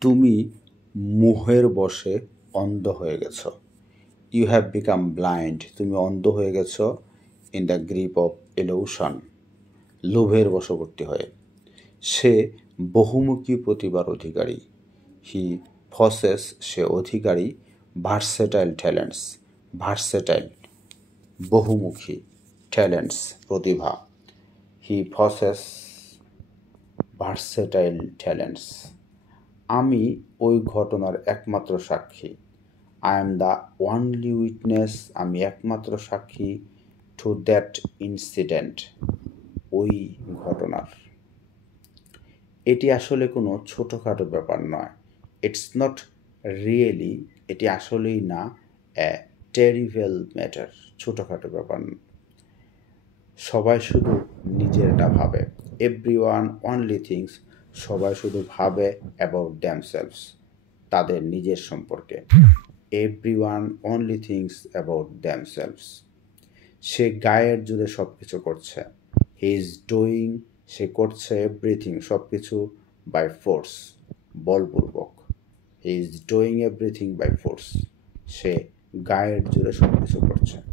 তুমি মোহের বশে অন্ধ হয়ে গেছ। You have become blind. তুমি অন্ধ হয়ে গেছ in the grip of illusion, লোভের বশবর্তী হয়ে। সে বহুমুখী প্রতিভার অধিকারী। হি পসেস, সে অধিকারী ভার্সেটাইল ট্যালেন্টস, ভার্সেটাইল বহুমুখী, ট্যালেন্টস প্রতিভা। He possess versatile talents. আমি ওই ঘটনার একমাত্র সাক্ষী। I am the only witness, আমি একমাত্র সাক্ষী টু দ্যাট ইনসিডেন্ট, ওই ঘটনার। এটি আসলে কোনো ছোটোখাটো ব্যাপার নয়। ইটস নট রিয়েলি, এটি আসলেই না এ টেরিবল ম্যাটার, ছোটোখাটো ব্যাপার। সবাই শুধু নিজেরটা ভাবে। এভরিওয়ান অনলি থিংস, সবাই শুধু ভাবে অ্যাবাউট দ্যামসেলভস, তাদের নিজের সম্পর্কে। Everyone only thinks about themselves. সে গায়ের জুড়ে সব কিছু করছে। হি ইজ ডুইং, সে করছে এভরিথিং, সব কিছু বাই ফোর্স, বলপূর্বক। He is doing everything by force, সে গায়ের জুড়ে সব কিছু করছে।